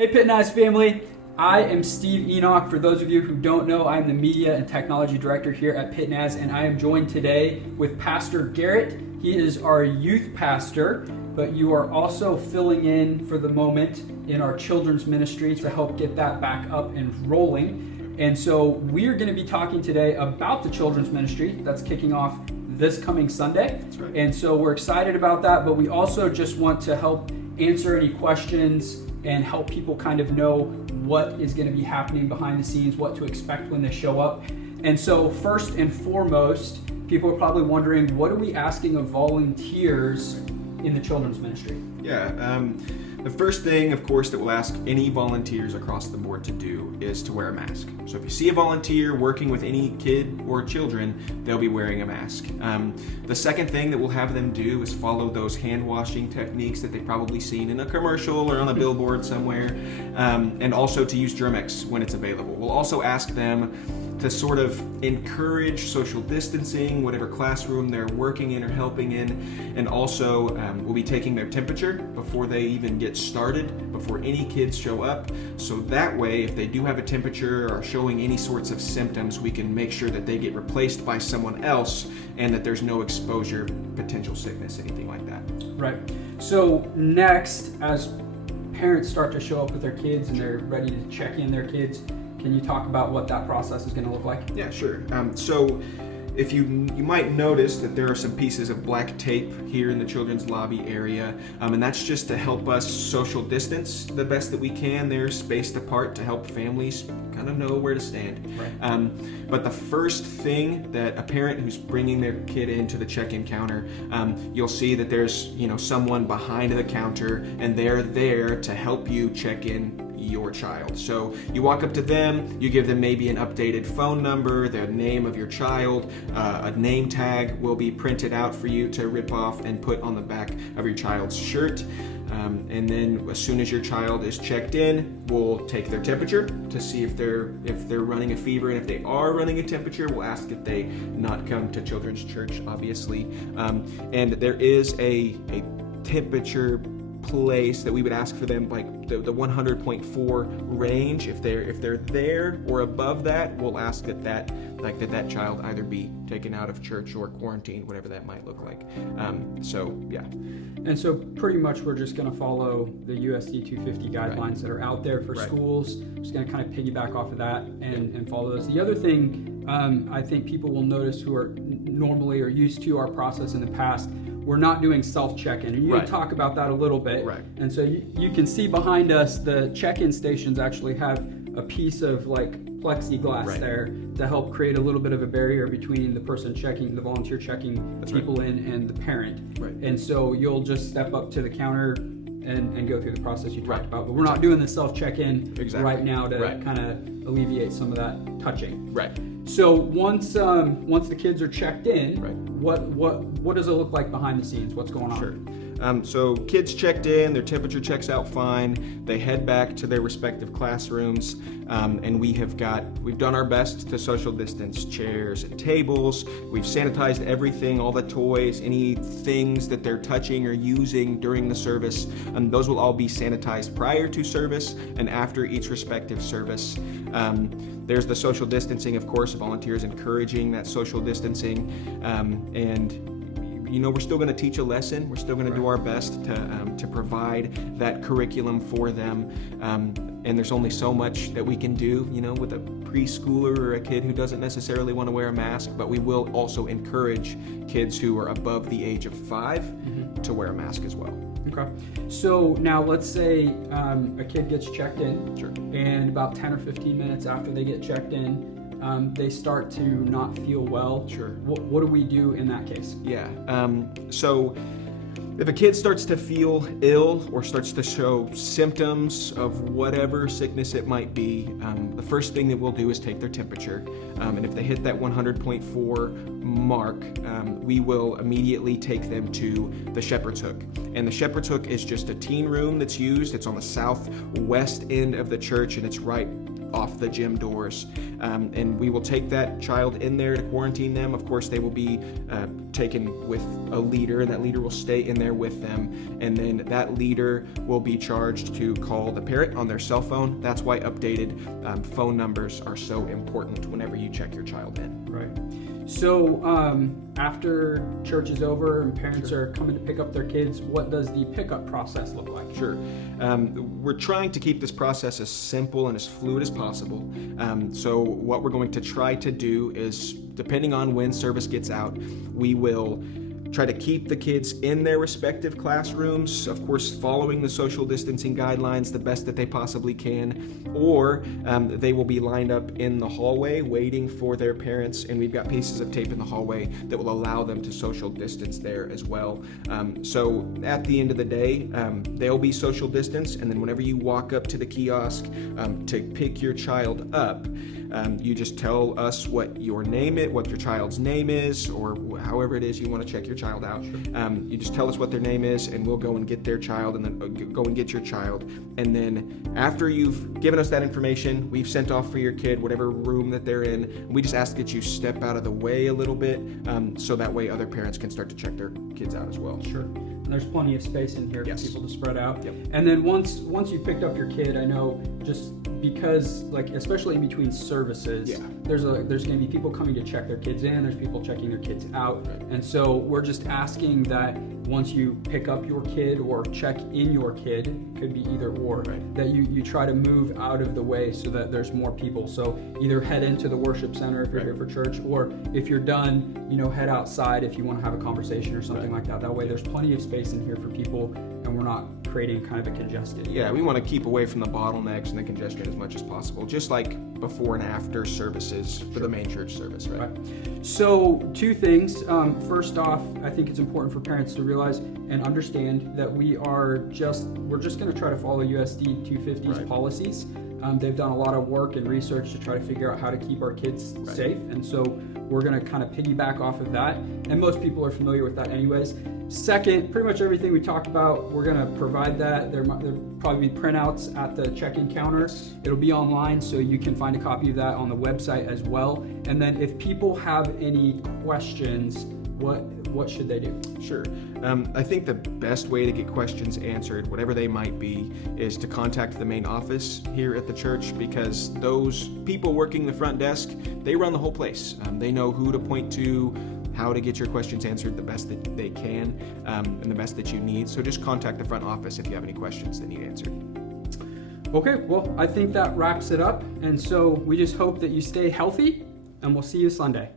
Hey PittNaz family, I am Steve Enoch. For those of you who don't know, I'm the Media and Technology Director here at PittNaz, and I am joined today with Pastor Garrett. He is our youth pastor, but you are also filling in for the moment in our children's ministry to help get that back up and rolling. And so we're going to be talking today about the children's ministry that's kicking off this coming Sunday. That's right. And so we're excited about that, but we also just want to help answer any questions and help people kind of know what is going to be happening behind the scenes, what to expect when they show up. And so first and foremost, people are probably wondering, what are we asking of volunteers in the children's ministry? The first thing, of course, that we'll ask any volunteers across the board to do is to wear a mask. So if you see a volunteer working with any kid or children, they'll be wearing a mask. The second thing that we'll have them do is follow those hand washing techniques that they've probably seen in a commercial or on a billboard somewhere, and also to use Germ-X when it's available. We'll also ask them to sort of encourage social distancing, whatever classroom they're working in or helping in, and also we'll be taking their temperature before they even get started, before any kids show up, so that way if they do have a temperature or are showing any sorts of symptoms, we can make sure that they get replaced by someone else and that there's no exposure, potential sickness, anything like that. Right. So next, as parents start to show up with their kids and they're ready to check in their kids, can you talk about what that process is going to look like? Yeah, sure. So if you might notice that there are some pieces of black tape here in the children's lobby area, and that's just to help us social distance the best that we can. They're spaced apart to help families kind of know where to stand. Right. But the first thing that a parent who's bringing their kid into the check-in counter, you'll see that there's someone behind the counter, and they're there to help you check in your child. So you walk up to them, you give them maybe an updated phone number, the name of your child, a name tag will be printed out for you to rip off and put on the back of your child's shirt. And then as soon as your child is checked in, we'll take their temperature to see if they're running a fever, and if they are running a temperature, we'll ask that they not come to children's church, obviously. And there is a temperature place that we would ask for them, like the 100.4 range. If they're there or above that, we'll ask that child either be taken out of church or quarantined, whatever that might look like. And so pretty much we're just going to follow the USD 250 guidelines Right. that are out there for Right. schools. Just going to kind of piggyback off of that and follow those. The other thing I think people will notice who are normally or used to our process in the past, we're not doing self-check-in. And you Right. can talk about that a little bit. Right. And so you can see behind us, the check-in stations actually have a piece of like plexiglass Right. there to help create a little bit of a barrier between the person checking, the volunteer checking That's people right. in, and the parent. Right. And so you'll just step up to the counter and go through the process you talked Right. about. But we're not doing the self-check-in Exactly. right now to Right. kind of alleviate some of that touching. Right. So once the kids are checked in, Right. what does it look like behind the scenes? What's going on? Sure. So kids checked in, their temperature checks out fine, they head back to their respective classrooms, and we've done our best to social distance chairs and tables. We've sanitized everything, all the toys, any things that they're touching or using during the service, and those will all be sanitized prior to service and after each respective service. There's the social distancing, of course, volunteers encouraging that social distancing, and we're still going to teach a lesson. We're still going to do our best to provide that curriculum for them. And there's only so much that we can do, with a preschooler or a kid who doesn't necessarily want to wear a mask. But we will also encourage kids who are above the age of 5 to wear a mask as well. Okay. So now let's say a kid gets checked in. Sure. And about 10 or 15 minutes after they get checked in, they start to not feel well. Sure. What do we do in that case? Yeah. So if a kid starts to feel ill or starts to show symptoms of whatever sickness it might be, the first thing that we'll do is take their temperature. And if they hit that 100.4 mark, we will immediately take them to the Shepherd's Hook. And the Shepherd's Hook is just a teen room that's used. It's on the southwest end of the church, and it's right off the gym doors. And we will take that child in there to quarantine them. Of course, they will be taken with a leader, and that leader will stay in there with them. And then that leader will be charged to call the parent on their cell phone. That's why updated phone numbers are so important whenever you check your child in. Right. So after church is over and parents are coming to pick up their kids, what does the pickup process look like? Sure. We're trying to keep this process as simple and as fluid as possible. So what we're going to try to do is, depending on when service gets out, we will try to keep the kids in their respective classrooms, of course following the social distancing guidelines the best that they possibly can, or they will be lined up in the hallway waiting for their parents, and we've got pieces of tape in the hallway that will allow them to social distance there as well. So at the end of the day, they'll be social distance, and then whenever you walk up to the kiosk to pick your child up, you just tell us what your name is, what your child's name is, or however it is you want to check your child out. Sure. You just tell us what their name is, and we'll go and get their child, and then go and get your child. And then after you've given us that information, we've sent off for your kid whatever room that they're in. We just ask that you step out of the way a little bit, so that way other parents can start to check their kids out as well. Sure. And there's plenty of space in here Yes. for people to spread out. Yep. And then once you've picked up your kid, I know just because, like, especially in between services, there's going to be people coming to check their kids in, there's people checking their kids out. Right. And so we're just asking that once you pick up your kid or check in your kid, could be either or, Right. that you try to move out of the way so that there's more people. So either head into the worship center if you're here for church, or if you're done, head outside if you want to have a conversation or something like that. That way there's plenty of space in here for people, and we're not creating kind of a congested. Yeah, we want to keep away from the bottlenecks and the congestion as much as possible, just like before and after services for the main church service, right? So two things. First off, I think it's important for parents to realize and understand that we're just going to try to follow USD 250's policies. They've done a lot of work and research to try to figure out how to keep our kids safe, and so we're going to kind of piggyback off of that, and most people are familiar with that anyways. Second, pretty much everything we talked about, we're going to provide that. There'll probably be printouts at the check-in counter. Yes. It'll be online, so you can find a copy of that on the website as well. And then if people have any questions, what should they do? Sure. I think the best way to get questions answered, whatever they might be, is to contact the main office here at the church, because those people working the front desk, they run the whole place. They know who to point to, how to get your questions answered the best that they can, and the best that you need. So just contact the front office if you have any questions that need answered. Okay, well, I think that wraps it up. And so we just hope that you stay healthy, and we'll see you Sunday.